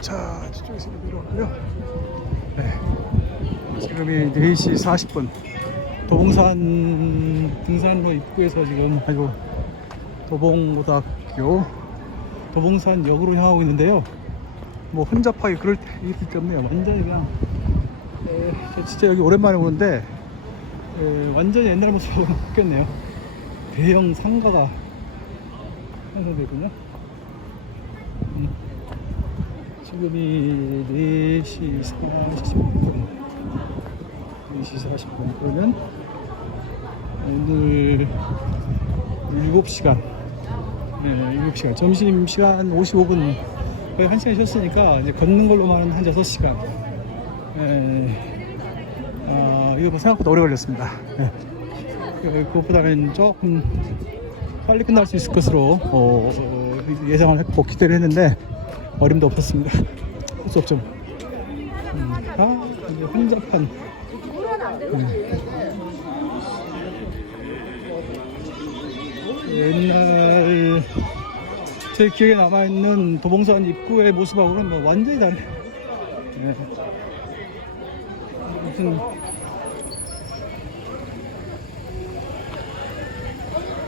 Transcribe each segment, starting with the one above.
자, 저쪽에서 내려왔고요. 네. 지금이 4시 40분. 도봉산 등산로 입구에서 지금 아이고 도봉고등학교 도봉산 역으로 향하고 있는데요. 뭐 혼잡하게 그럴 때 일이 없네요. 완전히 그냥 에, 저 진짜 여기 오랜만에 오는데 에, 완전히 옛날 모습하고 바뀌었네요. 대형 상가가 형성되군요. 음. 지금이 4시 40분. 4시 40분. 그러면 오늘 7시간. 네, 7시간. 점심시간 55분. 거의 1시간 쉬었으니까 이제 걷는 걸로만 한 6시간. 네. 아, 이거 생각보다 오래 걸렸습니다. 네. 그- 그것보다는 조금 빨리 끝날 수 있을 것으로 어, 어, 예상을 했고 기대를 했는데 어림도 없었습니다. 할 수 없죠. 음, 아, 이제 혼잡한. 음. 옛날 제 기억에 남아있는 도봉산 입구의 모습하고는 뭐 완전히 다른. 네. 무슨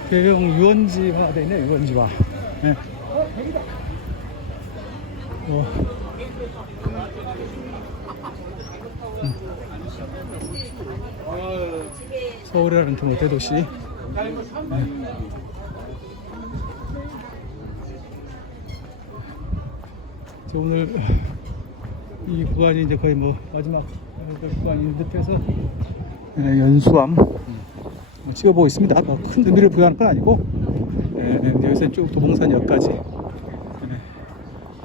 대형 유원지화 되네 유원지화. 네. 어. 음. 서울이라는 좀 대도시. 네. 저 오늘 이 구간이 이제 거의 뭐 마지막 구간인 듯해서 네, 연수암 음, 찍어보고 있습니다. 뭐큰 의미를 부여하는 건 아니고 네, 네, 여기서 쭉 도봉산역까지 네,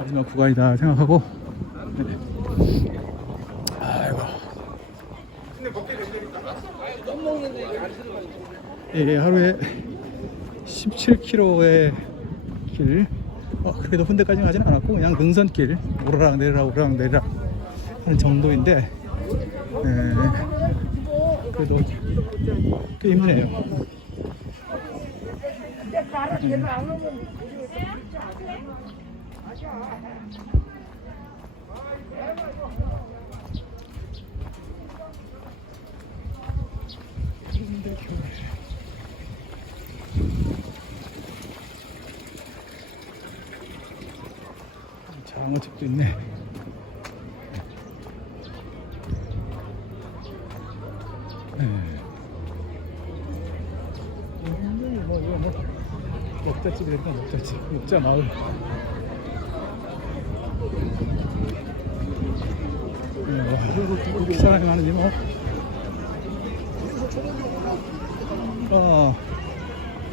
마지막 구간이다 생각하고. 네. 아이고. 예, 하루에 17km의 길. 어, 그래도 hun대까지는 가지는 않았고 그냥 능선길. 오르락 내리락 오르락 내리락 하는 정도인데 예, 그래도 꽤 힘드네요 장어집도 있네. 네. 뭐 이거 뭐. 먹자집이니까 먹자집 먹자 마을 사람이 많으니 뭐 어,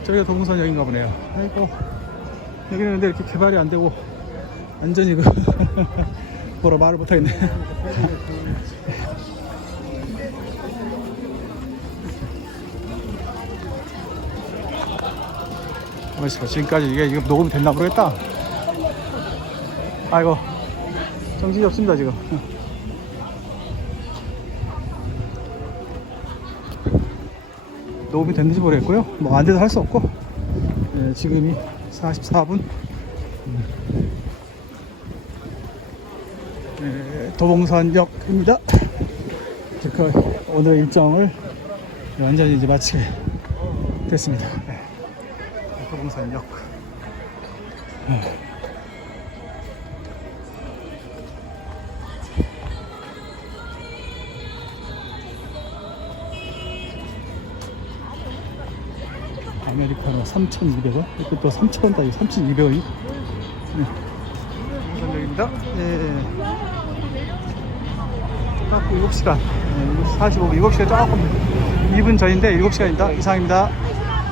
저기가 동산역인가 보네요. 아이고 여기는 근데 이렇게 개발이 안 되고 완전히 그 뭐라 말을 못하겠네. 지금까지 이게 이거 녹음이 됐나 모르겠다. 아이고 정신이 없습니다 지금. 녹음이 됐는지 모르겠고요. 뭐 안 돼도 할 수 없고. 예, 지금이 44분. 예, 도봉산역입니다. 그 오늘 일정을 완전히 이제 마치게 됐습니다. 예. 도봉산역. 예. 아메리카노 3,200원? 이것도 3,000원 따위 3,200원이? 네. 동산역입니다. 예. 딱 7시간. 네, 45분 7시간 조금 2분 전인데 7시간입니다. 이상입니다